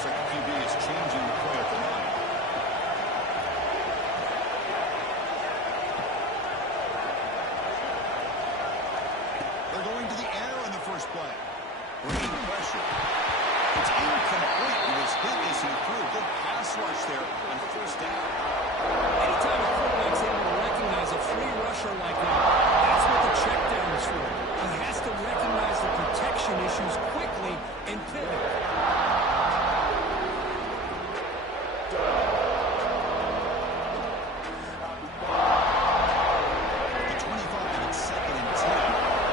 Looks like the QB is changing the play at the line. They're going to the air on the first play. Bringing pressure. It's incomplete. He was hit as he threw. Good pass rush there on first down. Anytime a quarterback's able to recognize a free rusher like that, that's what the check down is for. He has to recognize the protection issues quickly and pivot. The 25, it's 2nd and 10.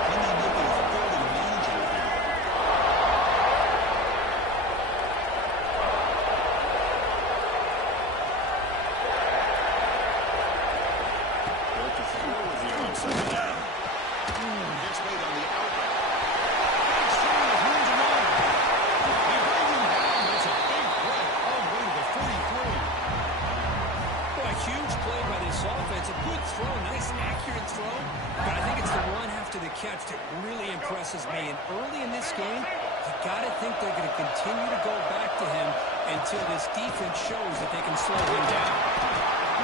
Can they make it a 3rd and manageable here? Well, to throw it here on 2nd down. Gets laid on the outlet. Big swing with room to run. They bring him down. It's a big play all the way to the 43. Boy, huge play by this offense. A good throw, nice accurate throw. But I think it's the run after the catch that really impresses me. And early in this game, you got to think they're going to continue to go back to him until this defense shows that they can slow him down.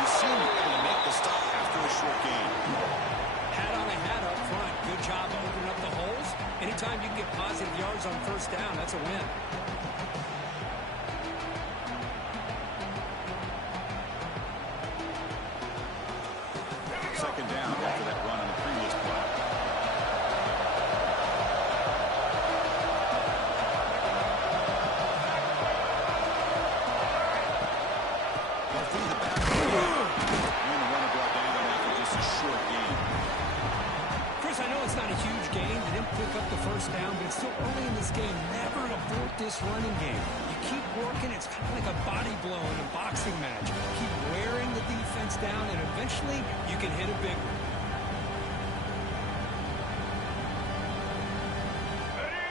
You see him able to make the stop after a short gain. Hat on a hat up front. Good job of opening up the holes. Anytime you can get positive yards on first down, that's a win. Second down after that run on the previous play. They'll feed the back. And the runner brought down after just a short gain. Chris, I know it's not a huge gain. They didn't pick up the first down, but it's still early in this game. Never abort this running game. You keep working. It's kind of like a body blow in a boxing match. Keep wearing the defense down, and eventually you can hit a big one.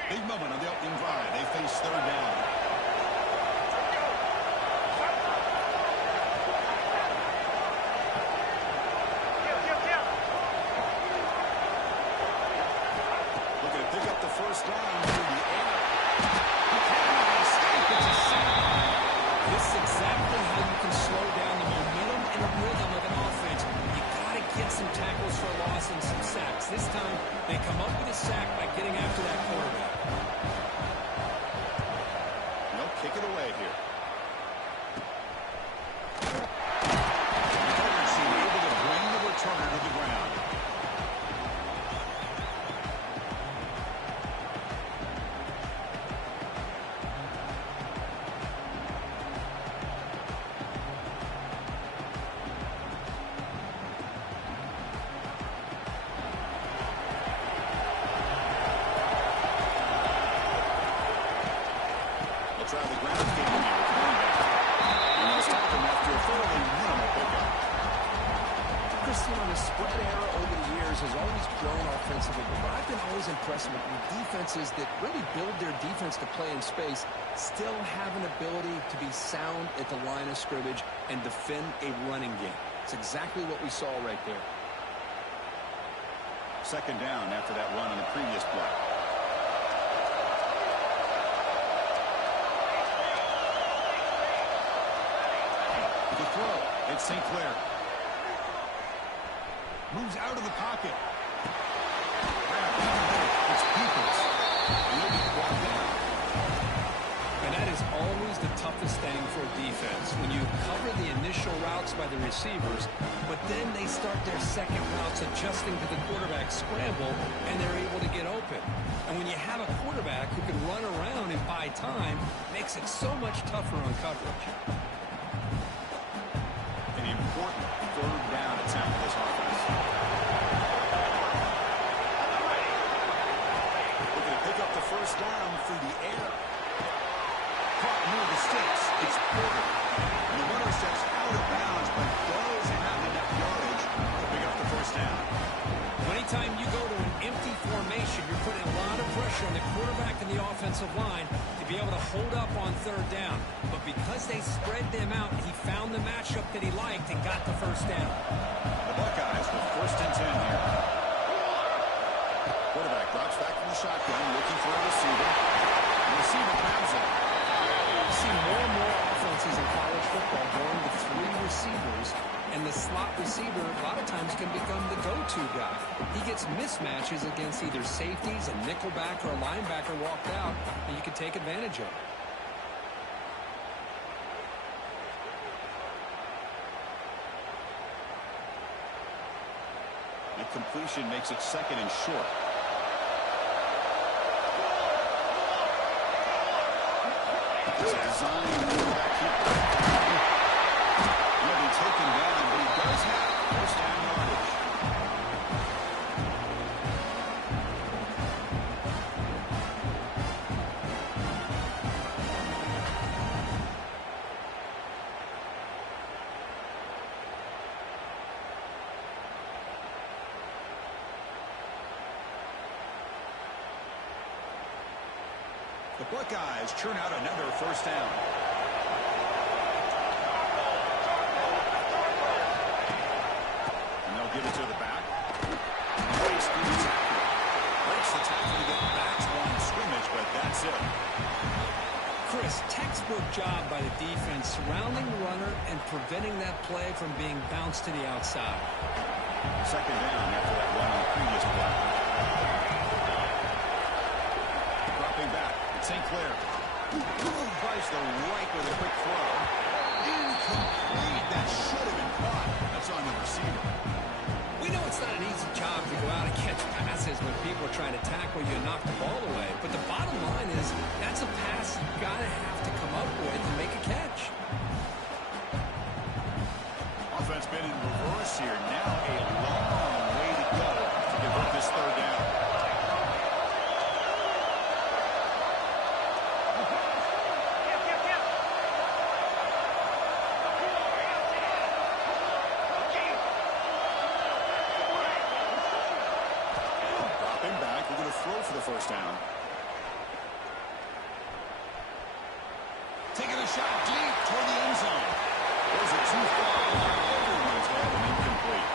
Big moment on the opening drive. They face 3rd down. Looking to pick up the first down through the air. He cannot escape. It's a sack. This is exactly how you can slow down the momentum and rhythm of an offense. You got to get some tackles for loss and some sacks. This time, they come up with a sack by getting after that quarterback. They'll kick it away here. Able to bring the returner to the ground. They'll try the ground game here with the running back. And they'll stop him after a fairly minimal pickup. Christian, the spread era over the years has always grown offensively, but I've been always impressed with defenses that really build their defense to play in space, still have an ability to be sound at the line of scrimmage and defend a running game. It's exactly what we saw right there. Second down after that run on the previous play. The throw. It's St. Clair. Moves out of the pocket. It's Peoples. And he'll be brought down. And that is always the toughest thing for a defense, when you cover the initial routes by the receivers, but then they start their second routes adjusting to the quarterback's scramble, and they're able to get open. And when you have a quarterback who can run around and buy time, it makes it so much tougher on coverage. An important 3rd down attempt for this offense. Looking to pick up the first down through the air. Caught near the sticks. It's Porter. And the runner steps out of bounds, but does have enough yardage to pick up the first down. Anytime you go to an empty formation, you're putting a lot of pressure on the quarterback and the offensive line to be able to hold up on 3rd down. But because they spread them out, he found the matchup that he liked and got the first down. The Buckeyes with 1st and 10 here. Quarterback drops back from the shotgun, looking for a receiver. The receiver grabs it. You see more and more offenses in college football going with 3 receivers, and the slot receiver a lot of times can become the go-to guy. He gets mismatches against either safeties, a nickelback, or a linebacker walked out, and you can take advantage of it. The completion makes it 2nd and short. It's a design back here. He'll be taken down, but he does have first down yardage. The Buckeyes churn out another first down. And they'll give it to the back. Breaks through the tackle. Breaks the tackle to get back to line of scrimmage, but that's it. Chris, textbook job by the defense surrounding the runner and preventing that play from being bounced to the outside. 2nd down after that run on the previous play. Dropping back. St. Clair tries the right with a quick throw. Incomplete. That should have been caught. That's on the receiver. We know it's not an easy job to go out and catch passes when people are trying to tackle you and knock the ball away. But the bottom line is that's a pass you've got to have to come up with and make a catch. Offense been in reverse here. Now a long way to go to convert this 3rd down. Throw for the first down. Taking a shot deep toward the end zone. Those are too far. Everyone's had an incomplete.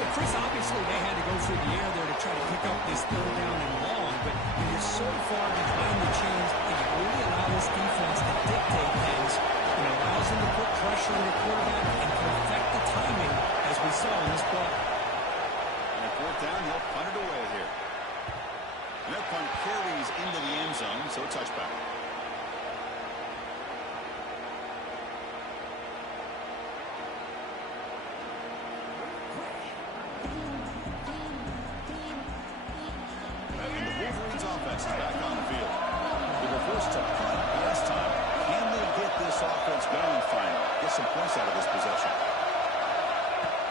Well, Chris, obviously they had to go through the air there to try to pick up this 3rd down and long, but when you're so far behind the chains, it really allows this defense to dictate things. It allows them to put pressure on the quarterback and perfect the timing, as we saw in this play. And a 4th down, he'll punt it away here. And that punt carries into the end zone, so touchback. And the Wolverines offense is back on the field. The reverse to punt last time. Can they get this offense going finally? Get some points out of this possession.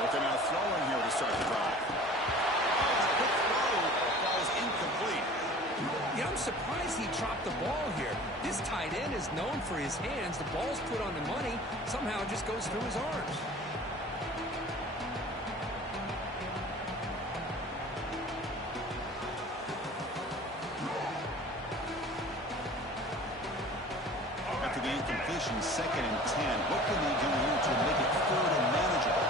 Looking out throwing here to start the drive. Quick throw falls incomplete. Yeah, I'm surprised he dropped the ball here. This tight end is known for his hands. The ball's put on the money. Somehow it just goes through his arms. After the incompletion, 2nd and 10. What can they do here to make it 3rd and manageable?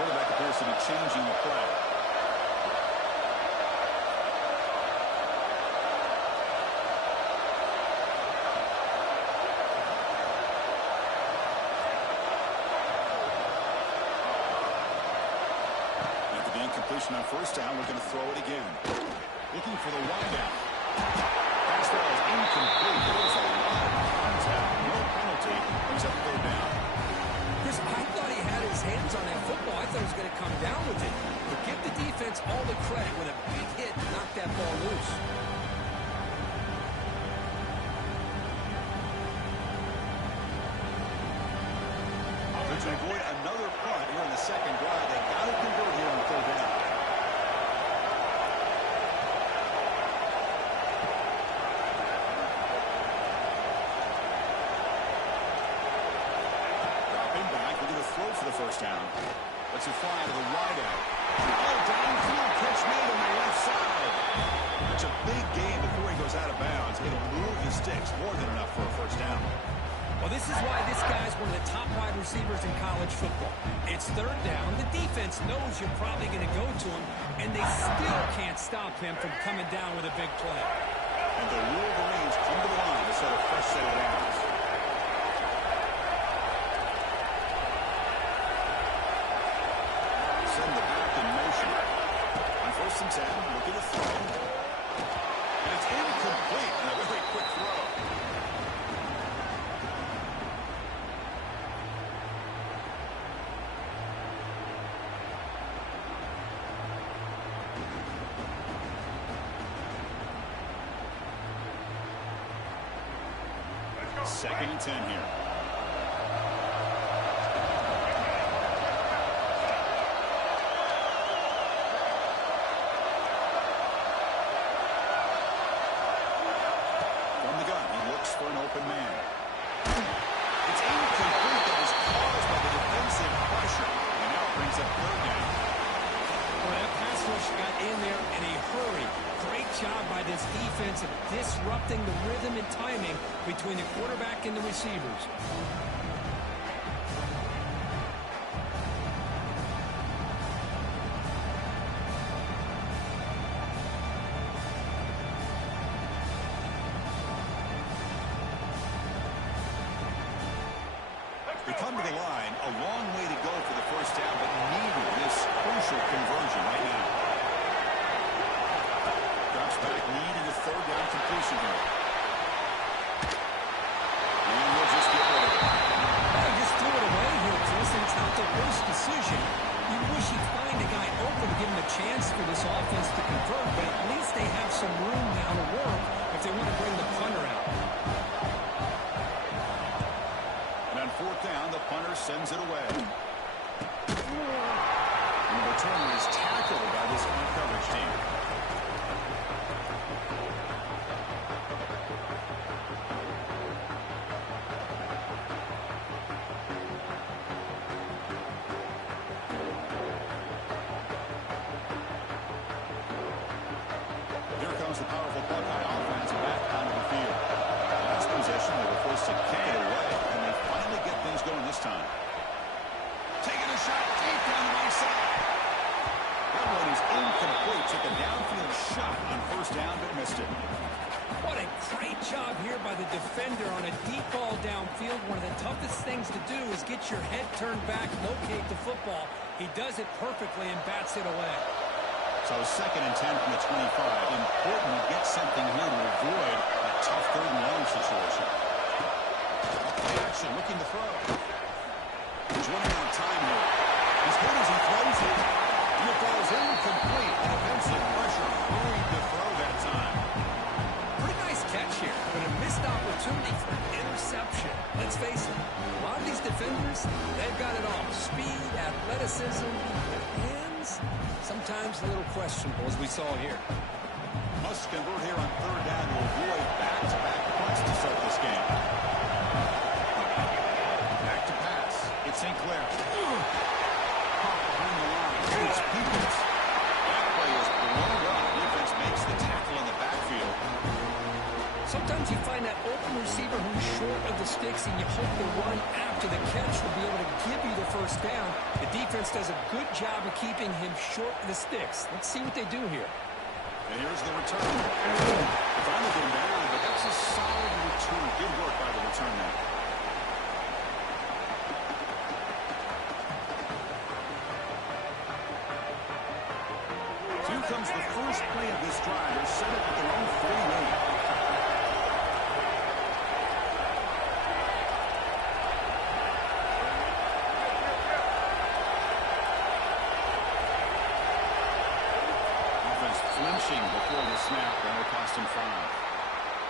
Quarterback appears to be changing the play. After the incompletion on first down, we're going to throw it again. Looking for the wideout. Pass ball is incomplete. There's a lot of contact. No penalty. Brings up 3rd down. Chris, I thought he had his hands on that football. I thought he was going to come down with it. But give the defense all the credit with a big hit to knock that ball loose. To avoid another punt here in the 2nd drive, they got to convert here on 3rd down. Dropping back, we're going to throw for the first down. Let's it fly to the wideout. Oh, downfield catch made on the left side. It's a big gain before he goes out of bounds. It'll move the sticks more than enough for a first down. Well, this is why this guy's one of the top wide receivers in college football. It's 3rd down. The defense knows you're probably going to go to him, and they still can't stop him from coming down with a big play. And the Wolverines come to the line to set a fresh set of downs. Send the back in motion. On 1st and 10, looking to throw. And it's incomplete and a very quick throw. Second and 10 here. From the gun, he looks for an open man. It's incomplete. That was caused by the defensive pressure. And now it brings up 3rd down. Well, that pass rush got in there in a hurry. Great job by this defense of disrupting the rhythm and timing between the quarterback and the receivers. They come to the line, a long way to go for the 1st down, but needing this crucial conversion right now. Drops back, needing a 3rd down completion here. And we'll just get rid of it. Well, he just threw it away here, Chris, and it's not the worst decision. You wish he'd find a guy open to give him a chance for this offense to convert, but at least they have some room now to work if they want to bring the punter out. And on 4th down, the punter sends it away. And the returner is tackled by this coverage team. Here comes the powerful Buckeye offense back onto the field. Last possession, they were forced to kick it away, and they finally get things going this time. Taking a shot deep down the right side. That one is incomplete. Took a downfield shot on 1st down, but missed it. What a great job here by the defender on a deep ball downfield. One of the toughest things to do is get your head turned back, locate the football. He does it perfectly and bats it away. So 2nd and 10 from the 25. Important to get something here to avoid a tough 3rd and long situation. Play action, looking to throw. He's running out of time here. As good as he throws it, and it falls incomplete. Defensive pressure hurried the throw that time. Pretty nice catch here, but a missed opportunity for an interception. Let's face it, a lot of these defenders, they've got it all. Speed, athleticism, hands, sometimes a little questionable, as we saw here. Must convert here on 3rd down to avoid back-to-back punts to start this game. Back to pass. It's St. Clair. Caught behind the line. It's Peoples. That play is blown up. Defense makes the tackle in the backfield. Sometimes you find that open receiver who's short of the sticks, and you hope the run after the catch will be able to give you the 1st down. The defense does a good job of keeping him short of the sticks. Let's see what they do here. And here's the return. They finally get him down, but that's a solid return. Good work by the return man. Here comes the first play of this drive. They're set up at their own 3-lane. Flinching before the snap, that will cost him 5.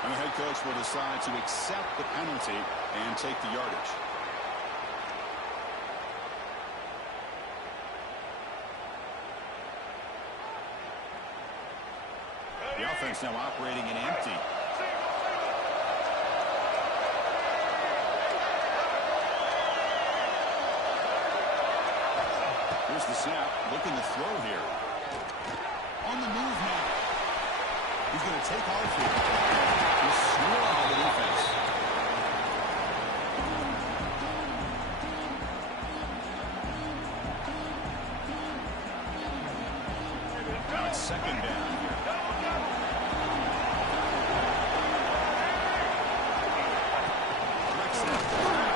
And the head coach will decide to accept the penalty and take the yardage. The offense now operating in empty. Here's the snap, looking to throw here. On the move now. He's going to take off here. He's swarmed by the defense. Now it's 2nd down here. snap the flag.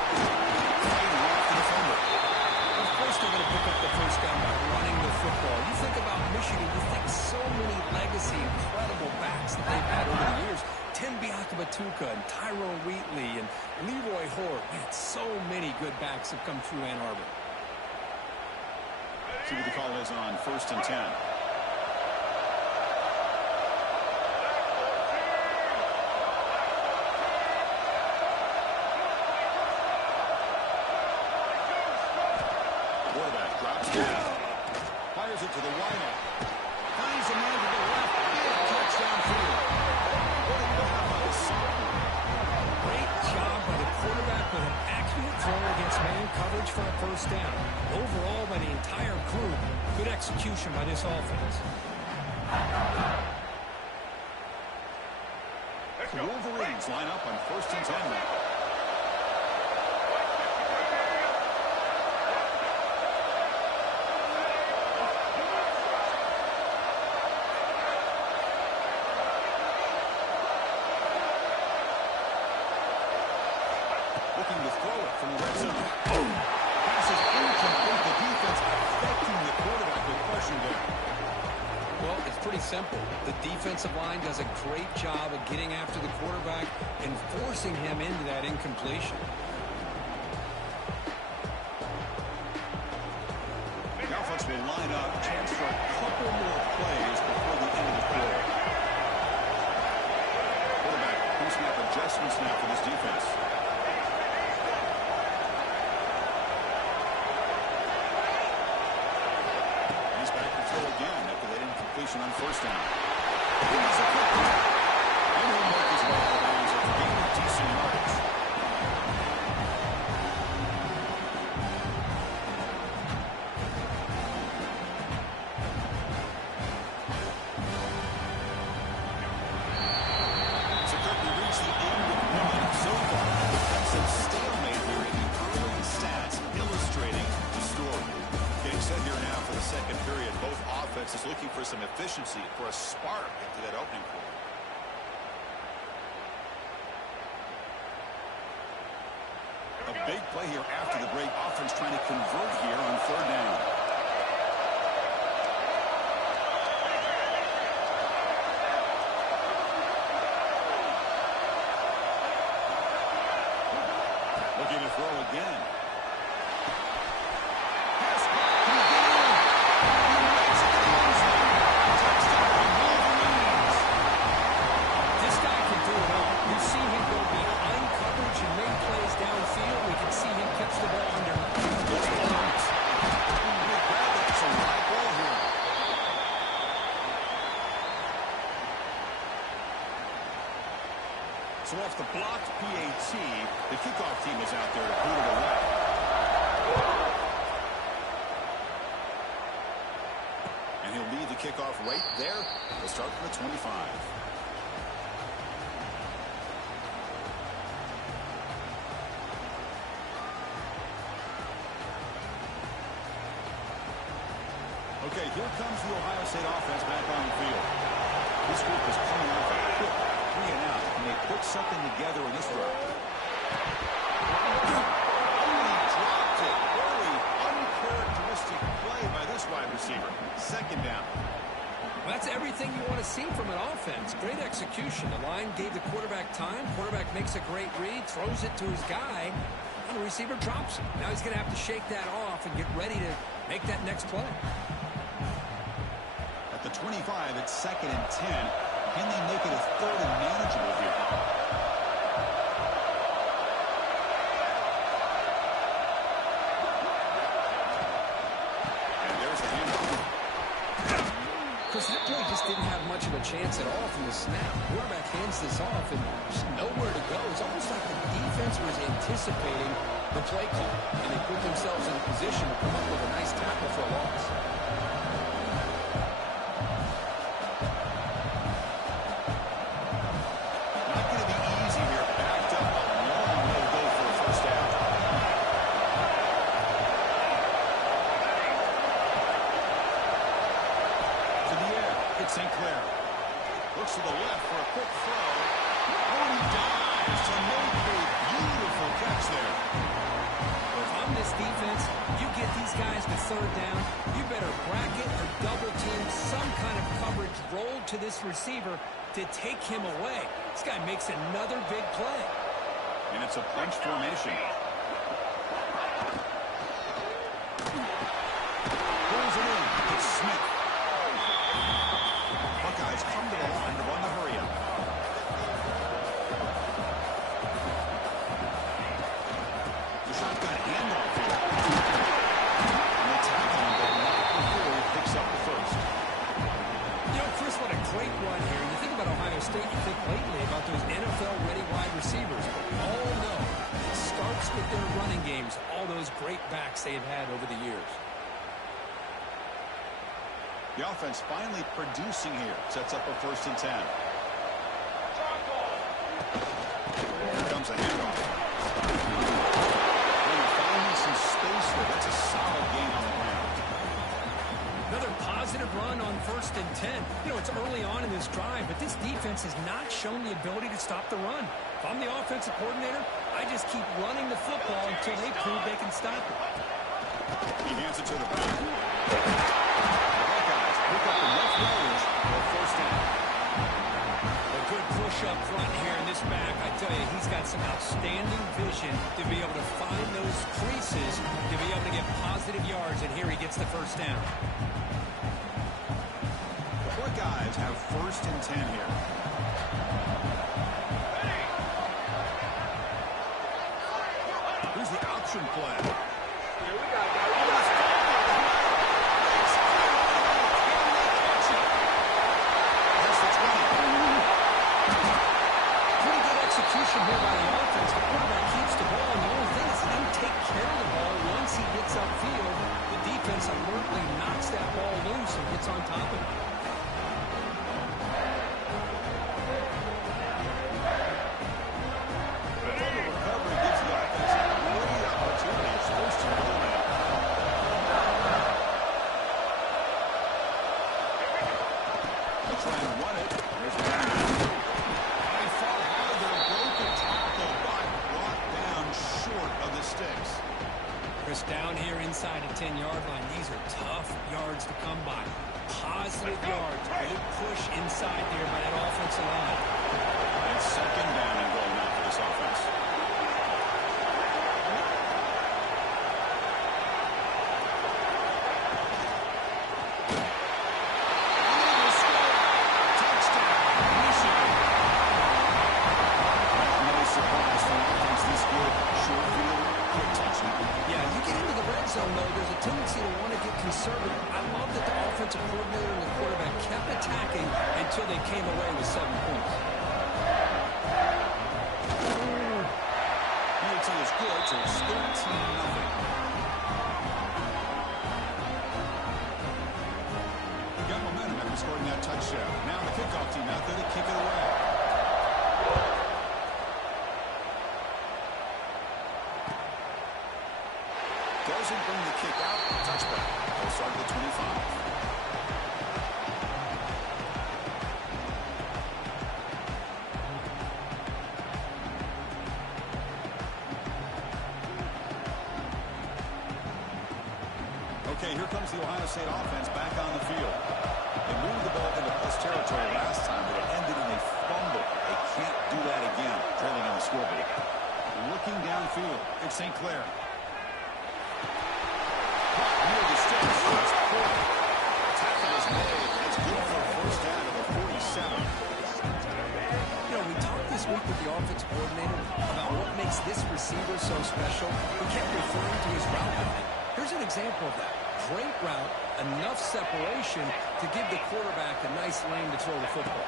Fighting off the defender. Of course they're going to pick up the first down by running the football. You think about Michigan, you think so many legacy, incredible backs that they've had over the years. Tim Biakabatuka and Tyrone Wheatley and Leroy Hort. Man, so many good backs have come through Ann Arbor. See what the call is on 1st and 10. Quarterback drops down. Fires it to the wideout. Finds a man to the left. Big touchdown field. What a grab by the sophomore. Great job by the quarterback with an accurate throw against man coverage for a first down. Overall, by the entire group, good execution by this offense. The Wolverines line up on 1st and 10 now. Looking to throw it from the red zone. Pass is incomplete. The defense affecting the quarterback with pressure there. Well, it's pretty simple. The defensive line does a great job of getting after the quarterback and forcing him into that incompletion. The offense will line up. Chance for a couple more plays before the end of the quarter. Quarterback, pre-snap adjustments now for this defense. He's back to throw again after that incompletion on 1st down. He has a quick one. And he'll make his way out of bounds at the gain of decent yards. So quickly reach the end of one. So far, a defensive stalemate here in the early stats, illustrating the story. Getting set here now for the second period. Both offenses looking for some efficiency, for a spark into that opening quarter. A big play here after the break. Offense trying to convert here on 3rd down. Looking to throw again. Pass caught. Can he get it in? He makes it to the end zone. Touchdown, Wolverines. This guy can do it all. You see him go behind coverage and make plays downfield. We can see him catch the ball under. It's blocked. They grab it. It's a live ball here. So off the blocked PAT, the kickoff team is out there to boot it away. And he'll lead the kickoff right there. They'll start from the 25. Okay, here comes the Ohio State offense back on the field. This group is coming off a quick 3-and-out, and they put something together in this drive. Dropped it. Very uncharacteristic play by this wide receiver. 2nd down. Well, that's everything you want to see from an offense. Great execution. The line gave the quarterback time. Quarterback makes a great read, throws it to his guy, and the receiver drops it. Now he's going to have to shake that off and get ready to make that next play. At the 25, it's 2nd and 10. Can they make it a 3rd and manageable here? And there's the handoff. Chris, that play just didn't have much of a chance at all from the snap. Quarterback hands this off and just nowhere to go. It's almost like the defense was anticipating the play call, and they put themselves in a position to come up with a nice tackle for a loss. Not going to be easy here. Backed up a long way to go for a 1st down. To the air. It's St. Clair. Looks to the left for a quick throw. Oh, he dives. to make a beautiful catch there. If I'm this defense, you get these guys to third down, you better bracket or double team some kind of coverage roll to this receiver to take him away. This guy makes another big play. And it's a punch formation. Pulls it in. It's Smith. Buckeyes come to the line to run the hurry up. The shotgun handoff here. And they tackle him, but not before he picks up the first. You know, Chris, what a great run here. You think about Ohio State, you think lately about those NFL-ready wide receivers. But we all know it starts with their running games, all those great backs they have had over the years. The offense finally producing here. Sets up a 1st and 10. Here comes a handoff. And finding some space there. That's a solid gain on the ground. Another positive run on 1st and 10. You know, it's early on in this drive, but this defense has not shown the ability to stop the run. If I'm the offensive coordinator, I just keep running the football until they prove they can stop it. He hands it to the back. Pick up enough yardage for 1st down. A good push up front here in this back. I tell you, he's got some outstanding vision to be able to find those creases, to be able to get positive yards, and here he gets the 1st down. The Buckeyes have 1st and 10 here. Here's the option play. Here by the offense, the quarterback keeps the ball, and the only thing is let him take care of the ball once he gets upfield. The defense alertly knocks that ball loose and gets on top of it. The recovery gives the offense a great opportunity. It's 1st and goal now. They'll try and run it. There's the sticks. Chris, down here inside the 10-yard line, these are tough yards to come by. Positive yards. Good push inside there by that offensive line. And 2nd down and goal now for this offense. Touchdown, Michigan. No surprise for an offense this good. Short field. Yeah, you get into the red zone, though, there's a tendency to want to get conservative. I love that the offensive coordinator and the quarterback kept attacking until they came away with 7 points. PAT is good, so it's 13-0. Got momentum after scoring that touchdown. Now the kickoff team out there to kick it away. Doesn't bring the kick out. Touchback. They'll start at the 25. Okay, here comes the Ohio State offense back on the field. They moved the ball into plus territory last time, but it ended in a fumble. They can't do that again, trailing on the scoreboard. Looking downfield, it's St. Clair. Near the sticks, it's Porter. Tackle is made. It's good for a 1st down to the 47. You know, we talked this week with the offensive coordinator about what makes this receiver so special. We kept referring to his route running. Here's an example of that. Great route, enough separation to give the quarterback a nice lane to throw the football.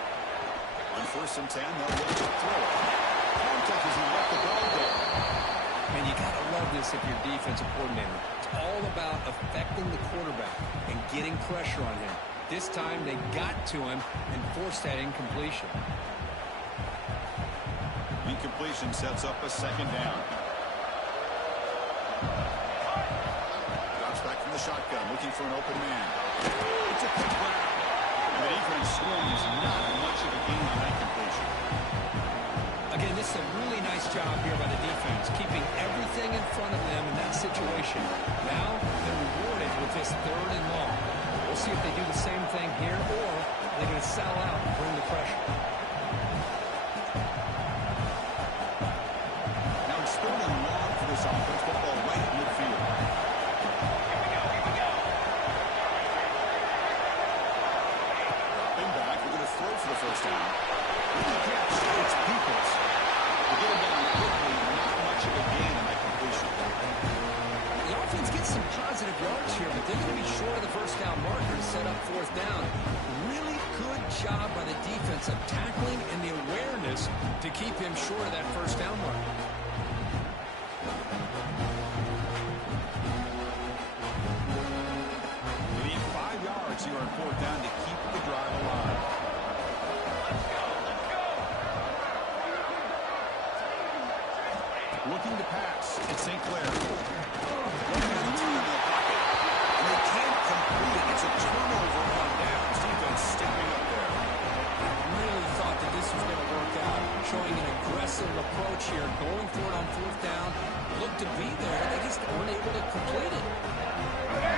On 1st and 10, they'll look to throw it. Contact as he let the ball go. Man, you got to love this if you're a defensive coordinator. It's all about affecting the quarterback and getting pressure on him. This time they got to him and forced that incompletion. Incompletion sets up a 2nd down. Drops back from the shotgun, looking for an open man. It's a quick grab. And the defense swarms not much of a gain on that completion. A Again, this is a really nice job here by the defense, keeping everything in front of them in that situation. Now they're rewarded with this 3rd and long. We'll see if they do the same thing here, or they're going to sell out and bring the pressure. Now it's 3rd and long for this offense. Football right at midfield. Here we go. Dropping back. We're going to throw for the first down. Good catch. It's Peoples. We're getting down quickly. Not much of a gain in that completion. The offense gets some positive yards here, but they're going to be short of the first down marker to set up 4th down. Really good job by the defense of tackling and the awareness to keep him short of that first down marker. You need 5 yards here on 4th down to keep the drive alive. Looking to pass. It's St. Clair. Looking at the time in the pocket. And they can't complete it. It's a turnover on downs. Defense stepping up there. Really thought that this was going to work out, showing an aggressive approach here, going for it on 4th down. Looked to be there. They just weren't able to complete it.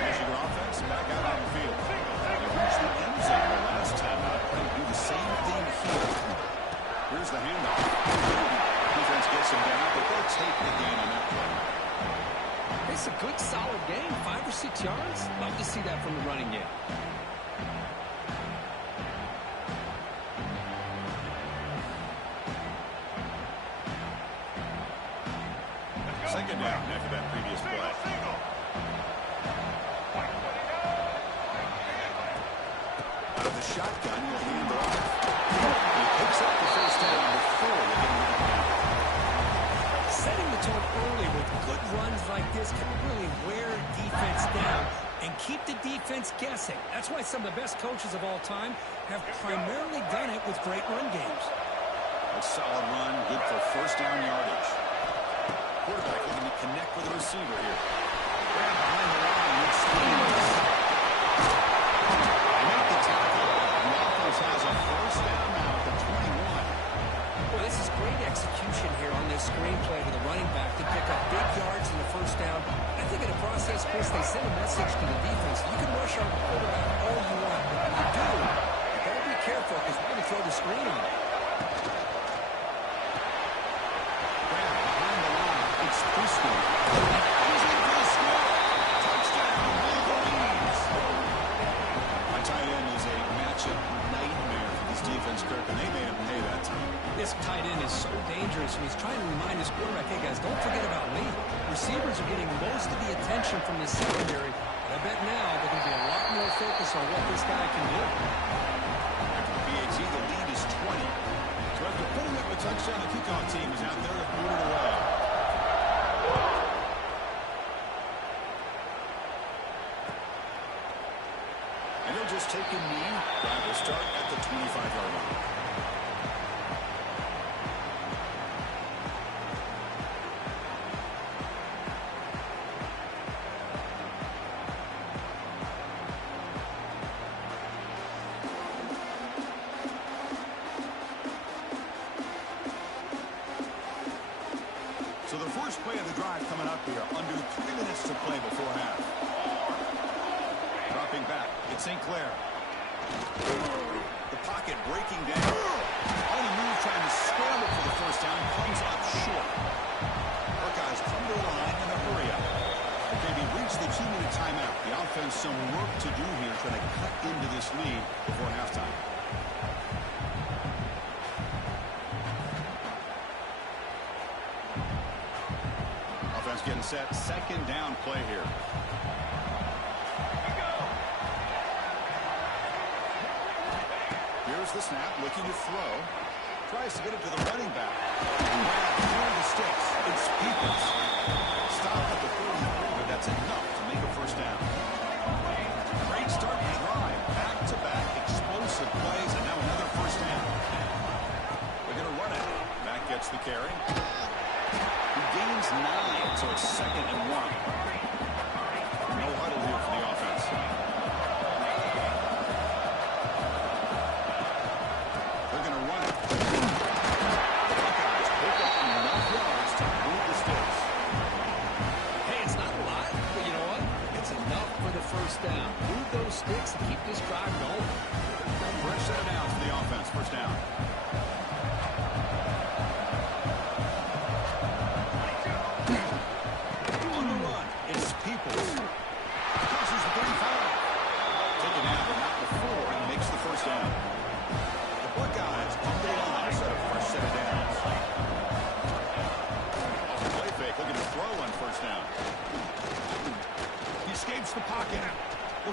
Michigan offense back out on the field. They reached the end zone the last time out. Trying to do the same thing here. Here's the handoff. Defense gets him down, but they'll take the gain on that play. It's a good, solid game. 5 or 6 yards. Love to see that from the running game. Second down after that previous play. Out of the shotgun, he'll hand it off. He picks up the first down before they get him down. Setting the tone early with good runs like this can really wear defense down and keep the defense guessing. That's why some of the best coaches of all time have primarily done it with great run games. A solid run, good for first down yardage. Quarterback looking to connect with the receiver here. Grab behind the line with Stevens. Make the tackle. The offense has a first down now at the 21. Well, this is great execution here on this screenplay to the running back to pick up big yards in the first down. I think in the process, Chris, they send a message to the defense. You can rush our quarterback all you want, but when you do, you got to be careful because we're going to throw the screen on it. Grab behind the line. It's Frisco. He's in for the score. Touchdown, Wolverines. My tight end is a matchup nightmare for this defense, Kirk, and they made him pay that time. This tight end is so dangerous, and he's trying to remind his quarterback, hey, guys, don't forget about me. Receivers are getting most of the attention from the secondary, but I bet now they're going to be a lot more focused on what this guy can do. After the BAT, the lead is 20. So after putting up a touchdown, the kickoff team is out there to boot it away. And he'll just take a knee. Drive will start at the 25-yard line. So the first play of the drive coming up here, under 3 minutes to play before half. Dropping back, it's St. Clair. The pocket breaking down. On the move, trying to scramble for the first down, comes up short. Buckeyes come to the line in a hurry up. Okay, we reached the 2-minute timeout. The offense some work to do here, trying to cut into this lead before halftime. Offense getting set. Second down play here. Here's the snap, looking to throw. Tries to get it to the running back. Grab through the sticks. It's Peoples. Stop at the 33, but that's enough to make a first down. Great start to the drive. Back-to-back explosive plays, and now another first down. They're going to run it. Mack gets the carry. He gains 9, so it's 2nd and 1. No huddle here for the offense. They're going to run it. The Buckeyes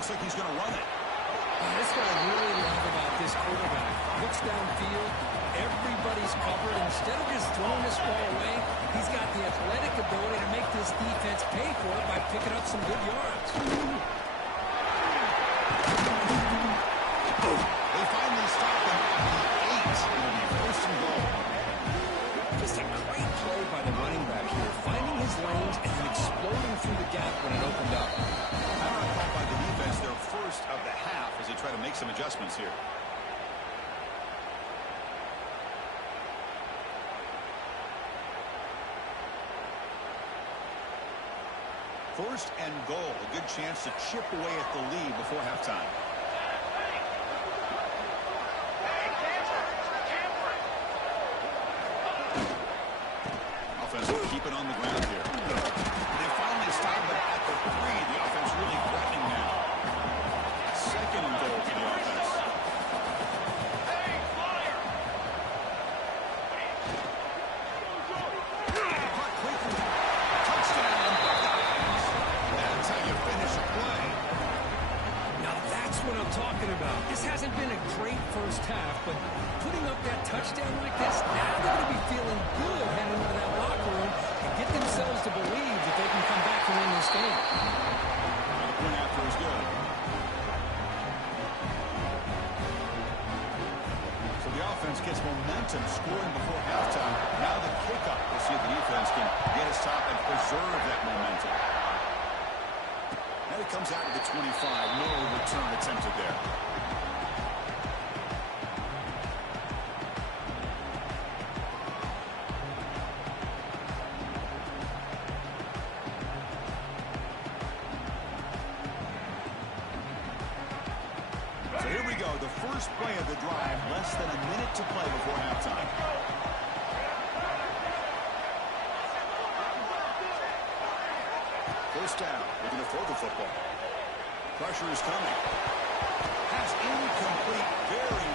Looks like he's going to run it. This guy I really love about this quarterback. Looks downfield, everybody's covered. Instead of just throwing this ball away, he's got the athletic ability to make this defense pay for it by picking up some good yards. They finally stop him at the 8. It'll be first and goal. Just a great play by the running back here, finding his lanes and then exploding through the gap when it opened up. Timeout called by the defense, their first of the half, as they try to make some adjustments here. First and goal, a good chance to chip away at the lead before halftime. Offense will keep it on the ground here. They finally stop it at the 3. The offense really threatening now. Second and goal for the offense. Caught quickly. Touchdown. That's how you finish a play. Now that's what I'm talking about. This hasn't been a great first half, but putting up that touchdown like this, now they're going to be feeling good heading into that locker room and get themselves to believe that they can come back and win this game. The point after is good. So the offense gets momentum scoring before halftime. Now the kickoff. We'll see if the defense can get a stop and preserve that momentum. Now it comes out to the 25. No return attempted there. So here we go, the first play of the drive, less than a minute to play before halftime. First down, looking to throw the football. Pressure is coming. Pass incomplete, very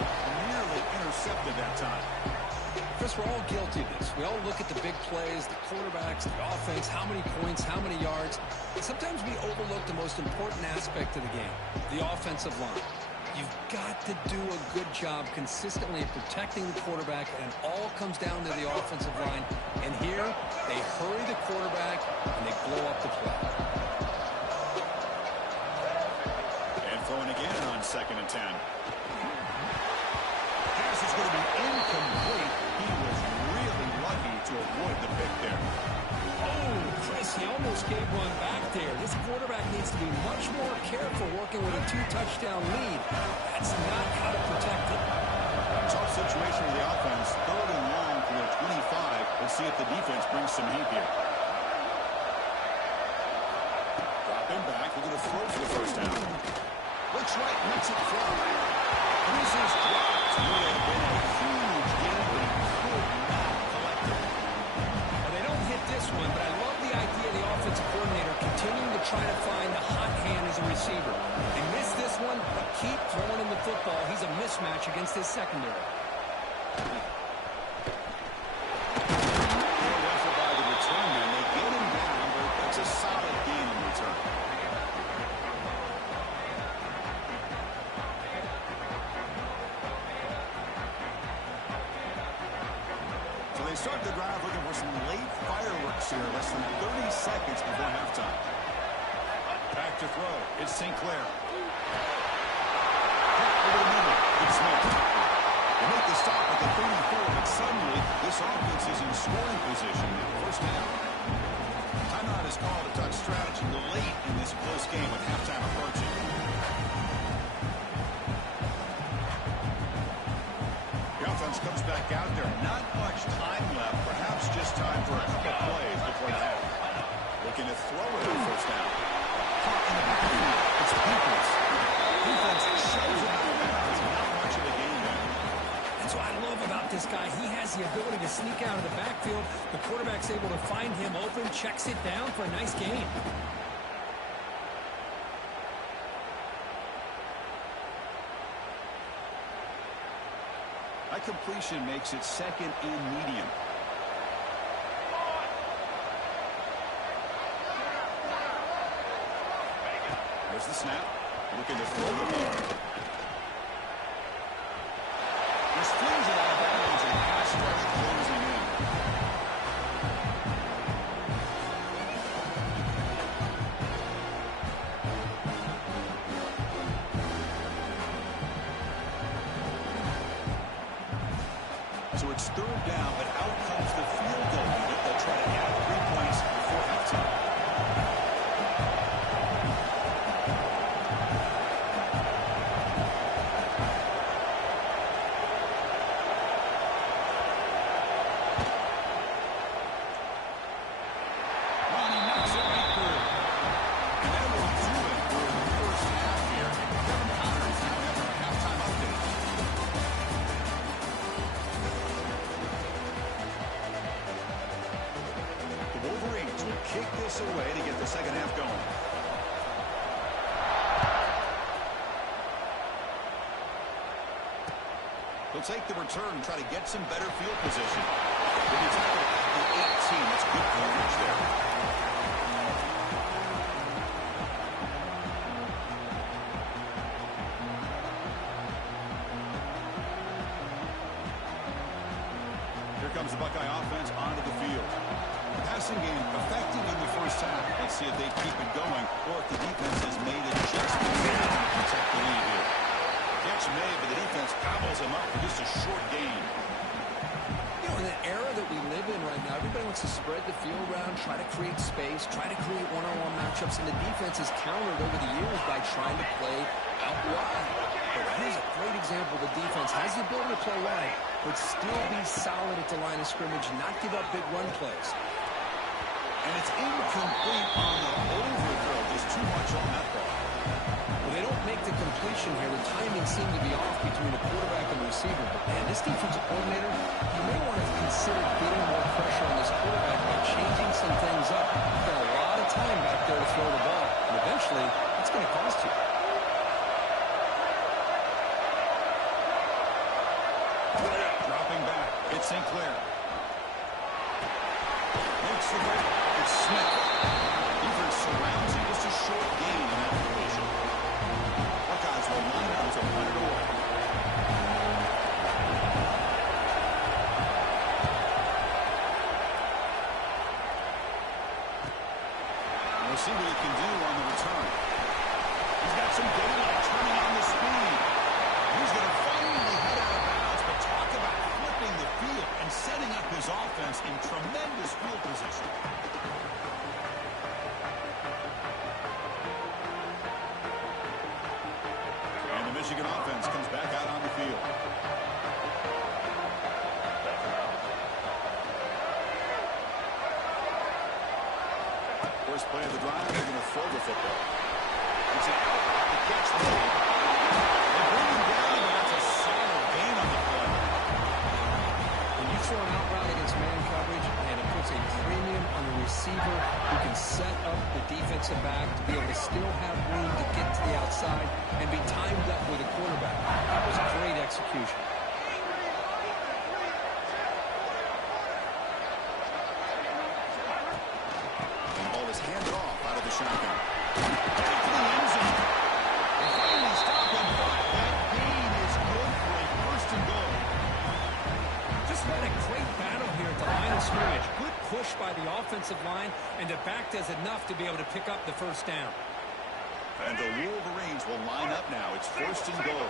nearly intercepted that time. Chris, we're all guilty of this. We all look at the big plays, the quarterbacks, the offense, how many points, how many yards. And sometimes we overlook the most important aspect of the game, the offensive line. You've got to do a good job consistently of protecting the quarterback, and it all comes down to the offensive line. And here, they hurry the quarterback, and they blow up the play. And throwing again on 2nd and 10. Pass is going to be incomplete. He was really lucky to avoid the pick there. Oh, Chris, he almost gave one back there. This quarterback needs to be much more careful working with a 2-touchdown lead. That's not how to protect it. Tough situation for the offense. 3rd and long for their 25. Let's see if the defense brings some heat here. Drop him back. We're going to throw for the first down. Looks right, lets it fly. This is dropped. Would have been a huge game, but he could not collect it. Well, they don't hit this one, but I love the idea of the offensive coordinator continuing to try to find the hot hand as a receiver. They missed this one, but keep throwing him the football. He's a mismatch against his secondary. Poor effort by the return man. They get him down, but that's a solid gain in return. So they start the drive looking for some late fireworks here. Less than 30 seconds before halftime. Back to throw. It's Sinclair. Over the middle. It's Smith. They make the stop at the 34, but suddenly this offense is in scoring position. First down. Timeout is called to touch strategy late in this close game with halftime approaching. The offense comes back out there. Not much time left. Perhaps just time for a couple plays before the half. Looking to throw it on first down. Caught in the backfield. It's Peoples. Defense shows it out of bounds. Not much of a gain there. That's what I love about this guy. He has the ability to sneak out of the backfield. The quarterback's able to find him open, checks it down for a nice gain. That completion makes it 2nd and medium. There's the snap. Looking to throw the ball. This flings it out of bounds and pass rush closing in. So it's third down, but out comes the field goal unit. They'll try to add 3 points before halftime. Well, he knocks it right through. And that will do it for the first half here. Kevin Connor is now having a halftime update. The Wolverines will kick this away to get the second half going. He'll take the return and try to get some better field position. If you tackle at the 18, that's good coverage there. Here comes the Buckeye offense onto the field. Passing game effective in the first half. Let's see if they keep it going or if the defense has made adjustments to protect the lead here. Catch made, but the defense gobbles him up for just a short gain. You know, in the era that we live in right now, everybody wants to spread the field around, try to create space, try to create one-on-one matchups, and the defense has countered over the years by trying to play out wide. But here's a great example. The defense has the ability to play wide, but still be solid at the line of scrimmage, not give up big run plays. And it's incomplete on the overthrow. There's too much on that ball. Well, they don't make the completion here. The timing seemed to be off between the quarterback and the receiver. But, man, this defensive coordinator, he may want to consider getting more pressure on this quarterback by changing some things up. He's got a lot of time back there to throw the ball. And eventually, it's going to cost you. Dropping back. It's St. Clair. Looks the break. It's Smith. Defense surrounds him. Just a short gain in that collision. Buckeyes will line up to run it away. We'll see what he can do on the return. He's got some daylight turning on the speed. He's going to finally head out of bounds, but talk about flipping the field and setting up his offense in tremendous field position. And the Michigan offense comes back out on the field. First play of the drive, they're going to throw the football. It's an out, the catch made. They bring him down, but that's a solid gain on the play. When you throw an out route against man coverage, and it puts a premium on the receiver who can set up the defensive back to be able to still have room to get to the outside and be timed up with a quarterback. That was great execution. And the ball is handed off out of the shotgun. Back to the end zone. They finally stop him, but that gain is good for a first and goal. Just had a great battle here at the line of scrimmage. Good push by the offensive line, and the back does enough to be able to pick up the first down. And the Wolverines will line up now. It's first and goal.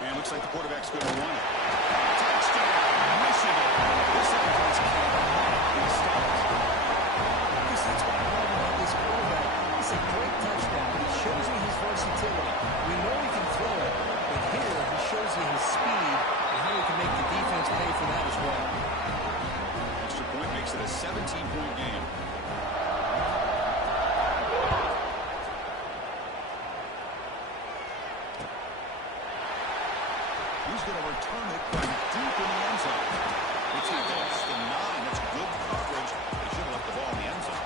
And looks like the quarterback's going to run it. Touchdown, Michigan. This offense cannot be stopped. Because that's what I love about this quarterback. It's a great touchdown. He shows you his versatility. We know he can throw it, but here he shows you his speed and how he can make the defense pay for that as well. Extra point makes it a 17-point game. He's going to return it from deep in the end zone. It's against the 9. That's good coverage. They should have left the ball in the end zone.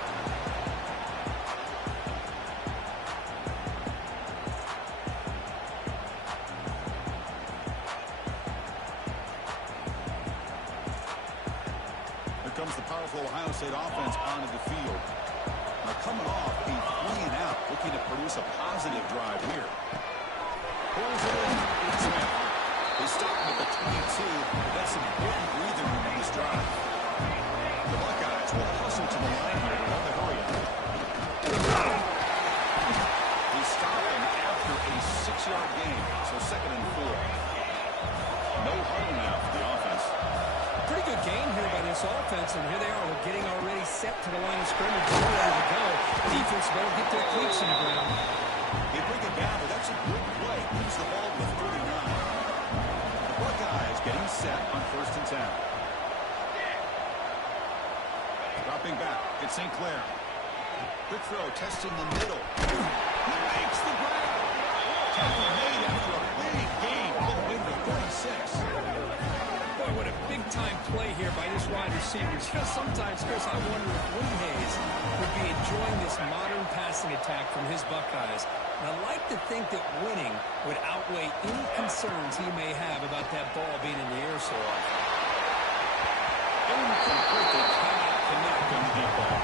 Here comes brings the powerful Ohio State offense onto the field. Now coming off a 3-and-out, looking to produce a positive drive here. Pulls it in. It's in. They stop him at the 22. That's some important breathing room in this drive. The Buckeyes will hustle to the line here to run the hurry up. They stop him after a 6-yard gain, so 2nd and 4. No huddle now for the offense. Pretty good game here by this offense, and here they are. They're getting already set to the line of scrimmage. They're ready to go. Defense better get their cleats in the ground. They bring it down, but that's a good play. Moves the ball with 39. The Buckeyes getting set on 1st and 10. Dropping back, it's St. Clair. Quick throw, testing the middle. He makes the grab. Tackle made after a big game. Will win for 36. Boy, what a big-time play here by this wide receiver. Sometimes, Chris, I wonder if Woody Hayes would be enjoying this modern passing attack from his Buckeyes. And I like to think that winning would outweigh any concerns he may have about that ball being in the air so often. Incomplete. They cannot connect on the deep ball.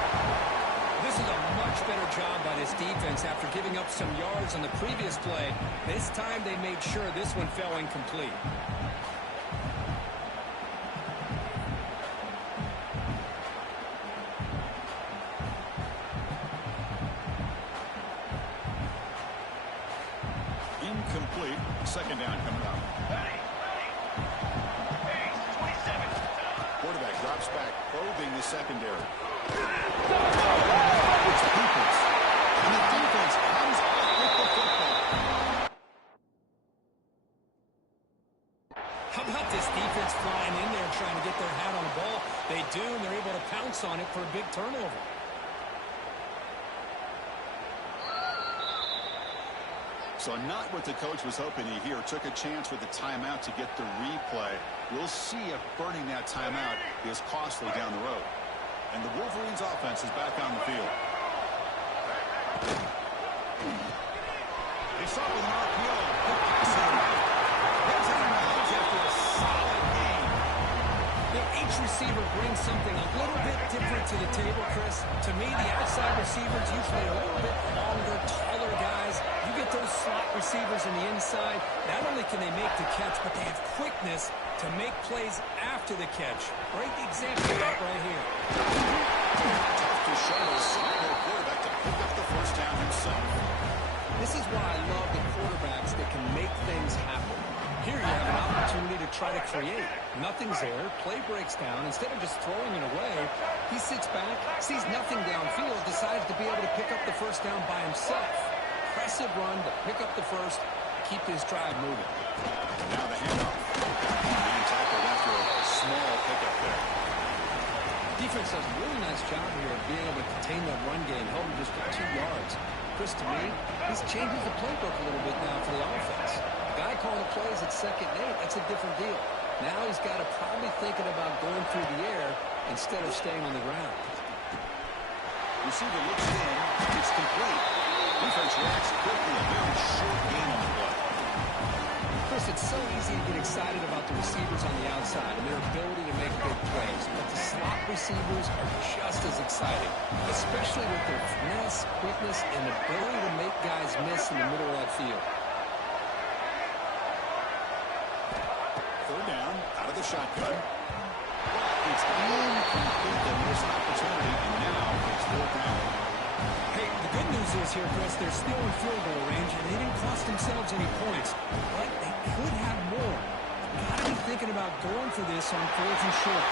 This is a much better job by this defense after giving up some yards on the previous play. This time they made sure this one fell incomplete. Incomplete. 2nd down coming up. Quarterback drops back, probing the secondary. It's defense. And the defense comes up with the football. How about this defense flying in there trying to get their hat on the ball? They do, and they're able to pounce on it for a big turnover. So not what the coach was hoping to hear. Took a chance with the timeout to get the replay. We'll see if burning that timeout is costly down the road. And the Wolverines offense is back on the field. They start with an RPO. Good pass to the right. Heads out of bounds after a solid game. Each receiver brings something a little bit different to the table, Chris. To me, the outside receivers usually a little bit longer, taller guys. You get those slot receivers on the inside. Not only can they make the catch, but they have quickness to make plays after the catch. Great example of that right here. Tough to show the sophomore quarterback to pick up the first down himself. This is why I love the quarterbacks that can make things happen. Here you have an opportunity to try to create. Nothing's there. Play breaks down. Instead of just throwing it away, he sits back, sees nothing downfield, decides to be able to pick up the first down by himself. Impressive run to pick up the first, keep this drive moving. Now the handoff. Man tackled after a small pickup there. Defense does a really nice job here of being able to contain that run game, held him just for 2 yards. Chris, to me, he's changing the playbook a little bit now for the offense. The guy calling the plays at 2nd and 8, that's a different deal. Now he's got to probably thinking about going through the air instead of staying on the ground. Receiver looks in. It's complete. Defense reacts quickly. A very short game on the play. Chris, it's so easy to get excited about the receivers on the outside and their ability to make big plays. But the slot receivers are just as exciting, especially with their finesse, quickness, and ability to make guys miss in the middle of that field. 3rd down, out of the shotgun. It's incomplete. They missed an opportunity, and now it's 4th down. Hey, the good news is here, Chris, they're still in field goal range, and they didn't cost themselves any points. But they could have more. Got to be thinking about going for this on 4th and short.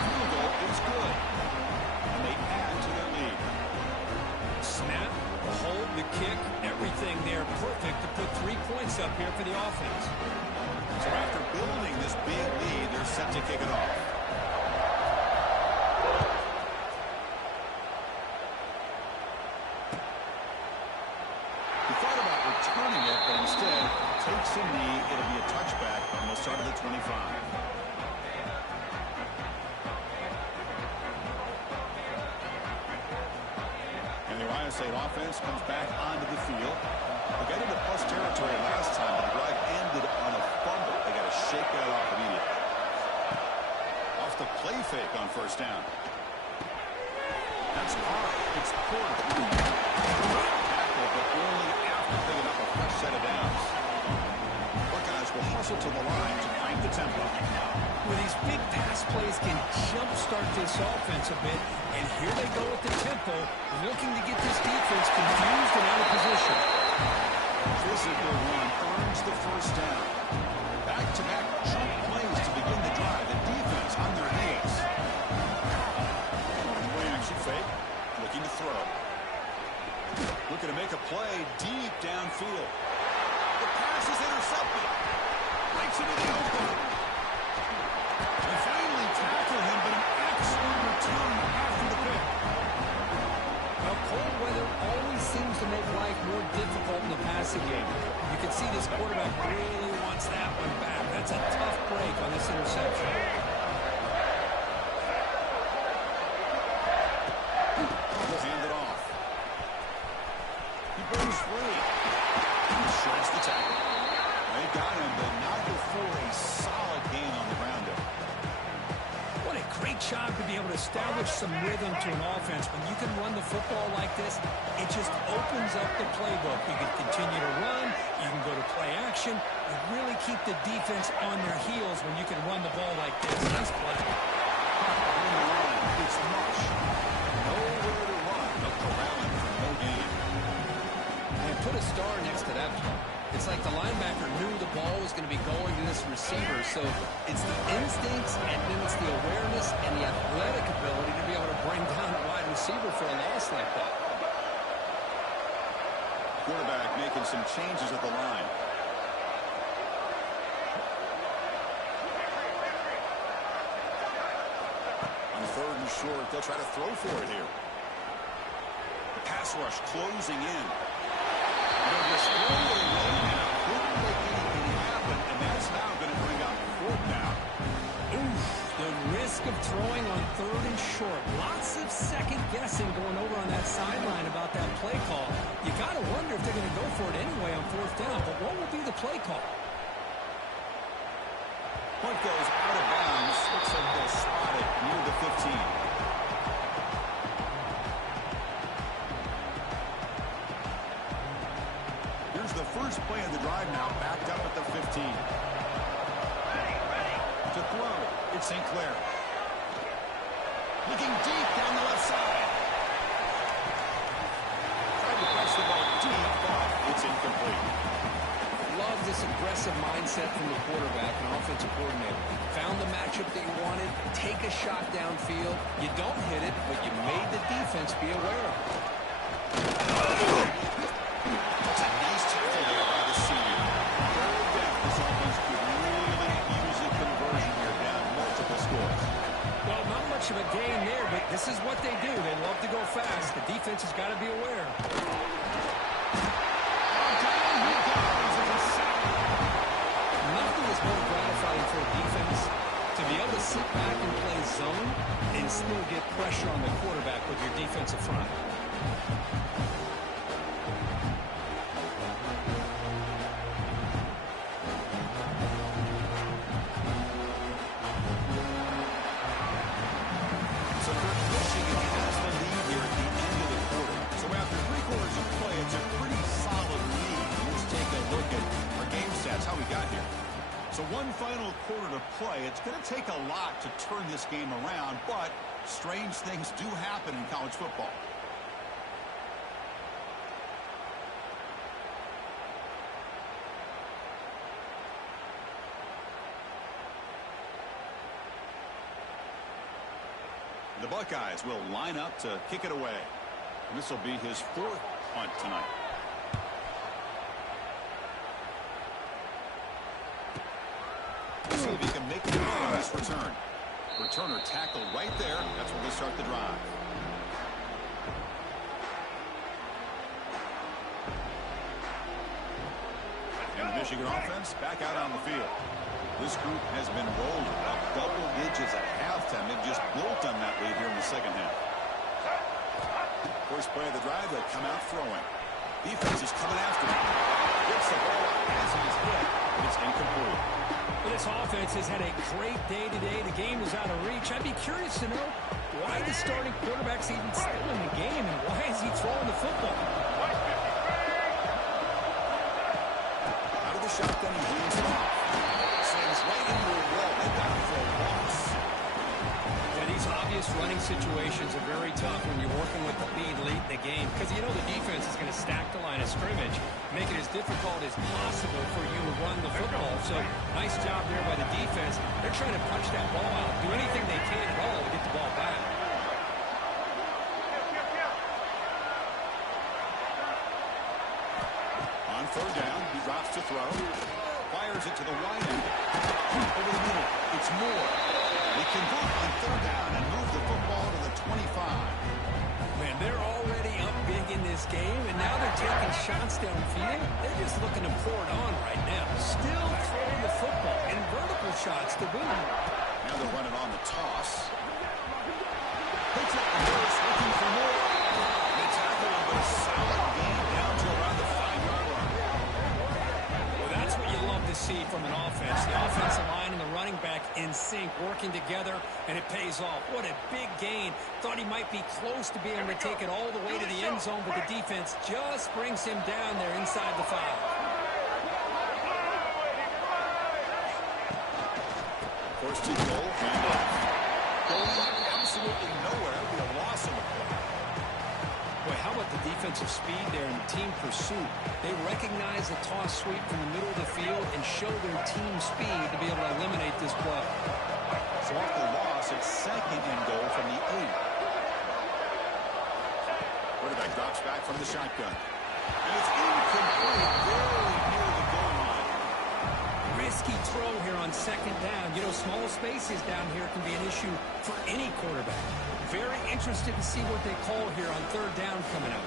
Field goal is good. And they add to their lead. Snap, the hold, the kick, everything there perfect to put 3 points up here for the offense. So after building this big lead, they're set to kick it off. He thought about returning it, but instead takes a knee. It'll be a touchback, and they'll start at the 25. And the Ohio State offense comes back onto the field. They got into plus territory last time, but the drive ended on a fumble. They got to shake that off immediately. Off the play fake on first down. That's hard. It's Porter. Tackle, but only after picking up a fresh set of downs. Buckeyes will hustle to the line to crank the tempo. Well, these big pass plays can jumpstart this offense a bit, and here they go with the tempo, looking to get this defense confused and out of position. Physical run earns the first down. Back-to-back jump plays to begin the drive. The defense on their heels. Play-action fake, looking to throw. Looking to make a play deep downfield. The pass is intercepted. Breaks into the open. They finally tackle him, but an excellent return after the pick. Well, cold weather always seems to make life more difficult in the passing game. You can see this quarterback really wants that one back. That's a tough break on this interception. He'll hand it off. He breaks free. He shreds the tackle. They got him, but not before a solid gain on the ground. What a great job to be able to establish some rhythm to an offense. When you can run the football like this, it just opens up the playbook. You can continue to run. You can go to play action. You really keep the defense on their heels when you can run the ball like this. Nice play. On the line, it's Mush. Nowhere to run, but corralling for no gain. And put a star next to that play. It's like the linebacker knew the ball was going to be going to this receiver, so it's the instincts and then it's the awareness and the athletic ability to be able to bring down a wide receiver for a loss like that. Quarterback making some changes at the line. On third and short, they'll try to throw for it here. The pass rush closing in. They'll just throw it away now. Couldn't make anything happen, and that's now going to bring up fourth down. Oof, the risk of throwing on third and short. Lots of second guessing going over on that sideline about that play call. You got to wonder if they're going to go for it anyway on fourth down, but what will be the play call? Punt goes out of bounds. Looks like they'll spot it near the 15. Here's the first play of the drive now, backed up at the 15. To throw, it's St. Clair. Looking deep down the left side. Tried to press the ball deep, but it's incomplete. Love this aggressive mindset from the quarterback and offensive coordinator. Found the matchup that you wanted, take a shot downfield. You don't hit it, but you made the defense be aware of it. That's a nice tackle there by the senior. Third down, this offense could really use a conversion here, down multiple scores. Well, not much of a gain there, but this is what they do. They love to go fast. The defense has got to be aware. Nothing is more gratifying for a defense to be able to sit back and play zone and still get pressure on the quarterback with your defensive front. So Kirk, Michigan has the lead here at the end of the quarter. So after 3 quarters of play, it's a pretty solid lead. Let's take a look at our game stats, how we got here. So one final quarter to play. It's going to take a lot to turn this game around, but strange things do happen in college football. The Buckeyes will line up to kick it away. And this will be his 4th punt tonight. See if he can make the play on this return. Returner tackled right there. That's where they start the drive. And the Michigan offense back out on the field. This group has been rolling up double digits at halftime. They've just built on that lead here in the second half. First play of the drive, they'll come out throwing. Defense is coming after him. Gets the ball as he's hit, but it's incomplete. This offense has had a great day today. The game is out of reach. I'd be curious to know why the starting quarterback's even still in the game and why is he throwing the football? Out of the shotgun, he brings it off. Sends right into a wall. They got him for a loss. Yeah, these obvious running situations are very tough when you're working with the lead late in the game because you know the defense is going to stack the line of scrimmage, make it as difficult as possible for you to run the football. So nice job there by the defense. They're trying to punch that ball out, do anything they can at all to get the ball back. On third down, he drops to throw. Fires it to the wide end. Over the middle, it's Moore. They convert on third down and move the football to the 25. Man, they're already up big in this game, and now they're taking shots downfield. They're just looking to pour it on right now. Still throwing the football, and vertical shots to boot. Now they're running on the toss. Picks up the horse, looking for more. They tackle him, but a solid gain down to around the 5-yard line. Well, that's what you love to see from an offense. The offensive line and the running back in sync, working together, and it pays off. What a big gain. Thought he might be close to being able to take it all the way to the end zone, but the defense just brings him down there inside the 5. First and goal, handoff. Going absolutely nowhere. It'll be a loss in the play. Boy, how about the defensive speed there and team pursuit? They recognize the toss sweep from the middle of the field and show their team speed to be able to eliminate this play. So off the loss, it's second and goal from the 8. Quarterback drops back from the shotgun. And it's incomplete, very near the goal line. Risky throw here on second down. You know, small spaces down here can be an issue for any quarterback. Very interested to see what they call here on third down coming up.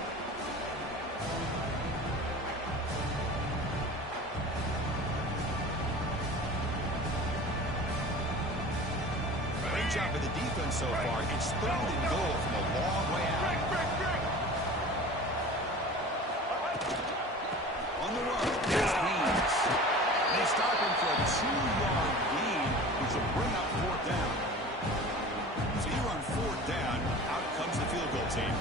Great job by the defense so far. It's third and goal from a long way out. On the run, it's Haynes. They stop him for a 2-yard gain, which will bring up fourth down. So you run fourth down, out comes the field goal team.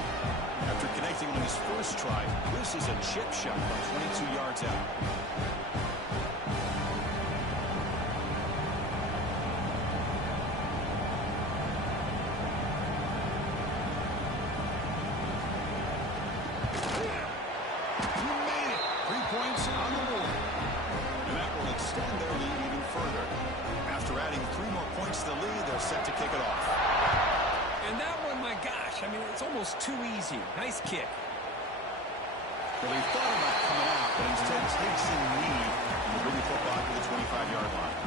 After connecting on his first try, this is a chip shot from 22 yards out. You made it. 3 points on the board. And that will extend their lead even further. After adding 3 more points to the lead, they're set to kick it off. And that one, my gosh, I mean, it's almost too easy. Nice kick. Well, he thought about coming out, but instead takes a knee and bring the football to the 25-yard line.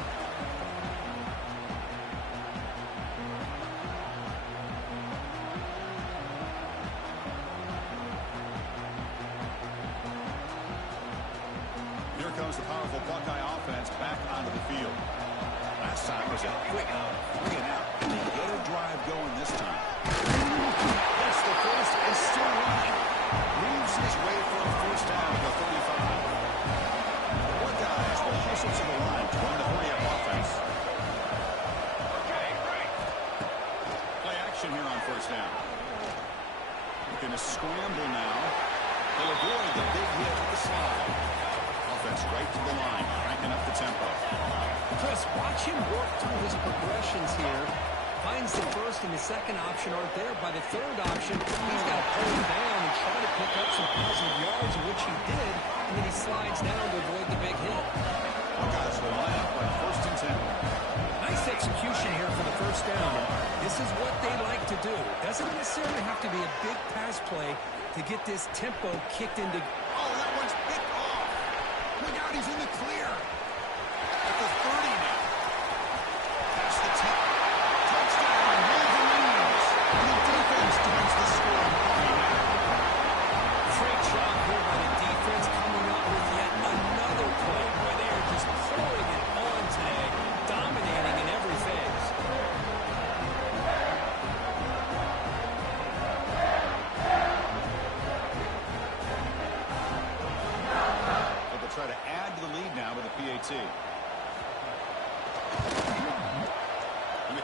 Here comes the powerful Buckeye offense back onto the field. Last time was a quick 3 and out. They get a drive going this time. That's the first and still running. Moves his way for a first down at the 35. Buckeyes will hustle to the line to run the hurry-up offense. Play action here on first down. Looking to scramble now. They'll avoid the big hit at the slide. Offense right to the line, cranking up the tempo. Chris, watch him work through his progressions here. Finds the first and the second option aren't there. By the third option, he's got to pull him down and try to pick up some positive yards, which he did, and then he slides down to avoid the big hit. Buckeyes will line up on first and 10. Nice execution here for the first down. This is what they like to do. Doesn't necessarily have to be a big pass play to get this tempo kicked into. Oh, that one's picked off. Look out, he's in the clear. At the 30 now. Past the 10. Touchdown, Wolverines. And the defense turns the score party now. Great job here by the defense coming up with yet another play where they are just pouring it on today, dominating in every phase. But they'll try to add to the lead now with a PAT.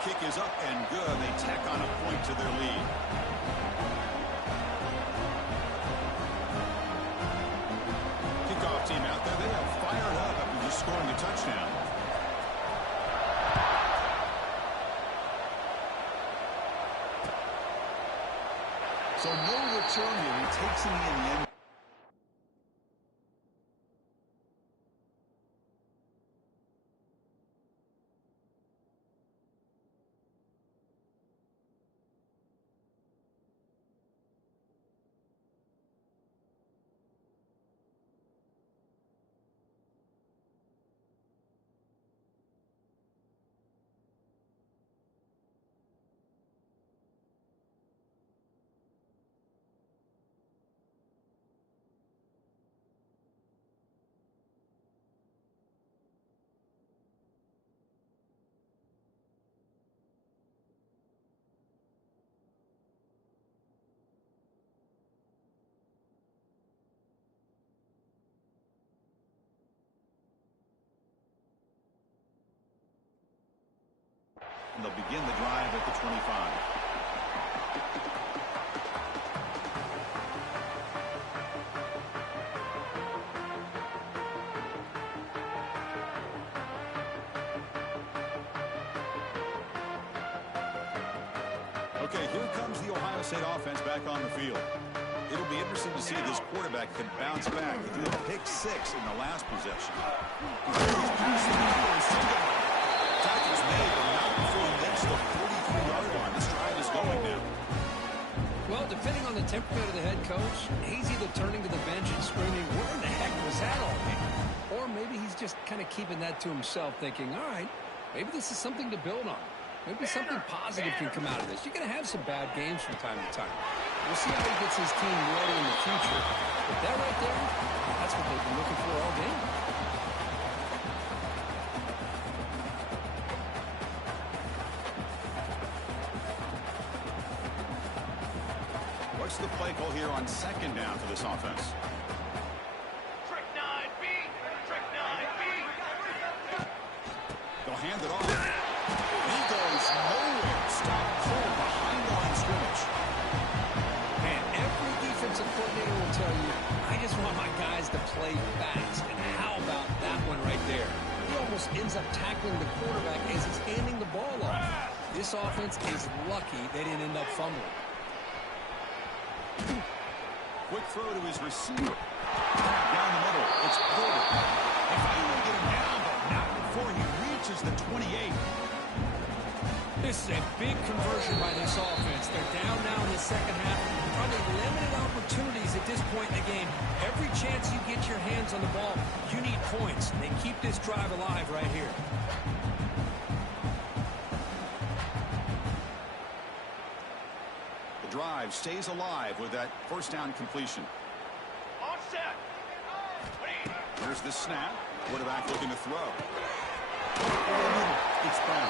kick is up and good. They tack on a point to their lead. Kickoff team out there. They are fired up after just scoring a touchdown. So no return here. He takes it in the end. And they'll begin the drive at the 25. Okay, here comes the Ohio State offense back on the field. It'll be interesting to see if this quarterback can bounce back. He threw a pick 6 in the last possession. Tackles made, but not before he makes the 43-yard line. This drive is going now. Well, depending on the temperament of the head coach, he's either turning to the bench and screaming, "Where in the heck was that all game?" Or maybe he's just kind of keeping that to himself, thinking, all right, maybe this is something to build on. Maybe something positive can come out of this. You're going to have some bad games from time to time. We'll see how he gets his team ready in the future. But that right there, that's what they've been looking for all game. What's the play call here on second down for this offense? Trick 9B! Trick 9B! They'll hand it off. He goes nowhere. Stop cold behind the line of scrimmage. And every defensive coordinator will tell you, I just want my guys to play fast. And how about that one right there? He almost ends up tackling the quarterback as he's handing the ball off. This offense is lucky they didn't end up fumbling. Quick throw to his receiver. Down the middle. It's Porter. They finally get him down, but not before he reaches the 28. This is a big conversion by this offense. They're down now in the second half. Probably limited opportunities at this point in the game. Every chance you get your hands on the ball, you need points. They keep this drive alive right here. The drive stays alive with that first down completion. On set! Here's the snap. Quarterback looking to throw. Over the middle. It's Brown.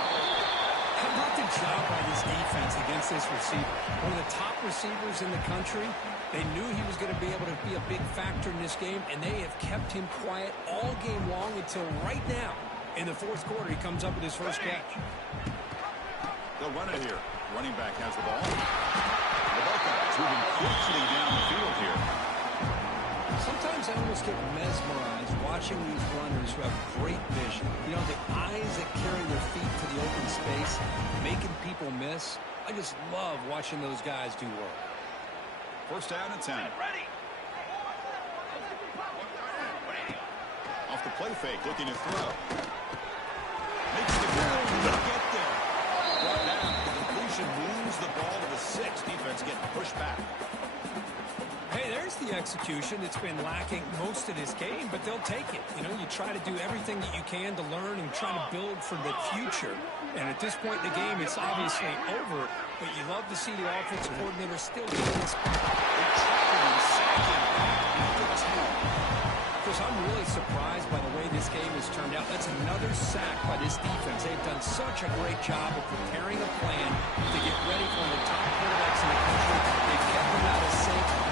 How about the job by this defense against this receiver? One of the top receivers in the country. They knew he was going to be able to be a big factor in this game, and they have kept him quiet all game long until right now. In the fourth quarter, he comes up with his first catch. They'll run it here. Running back has the ball. The Buckeyes moving quickly down the field here. Sometimes I almost get mesmerized watching these runners who have great vision. You know, the eyes that carry their feet to the open space, making people miss. I just love watching those guys do work. First down and 10. Ready! Off the play fake, looking to throw. Makes the throw to get there. Brought down. The completion moves the ball to the 6. Defense getting pushed back. Hey, there's the execution that's been lacking most of this game, but they'll take it. You know, you try to do everything that you can to learn and try to build for the future. And at this point in the game, it's obviously over, but you love to see the offensive coordinator still doing this. Chris, I'm really surprised by the way this game has turned out. That's another sack by this defense. They've done such a great job of preparing a plan to get ready for one of the top quarterbacks in the country. They've kept him out of sync.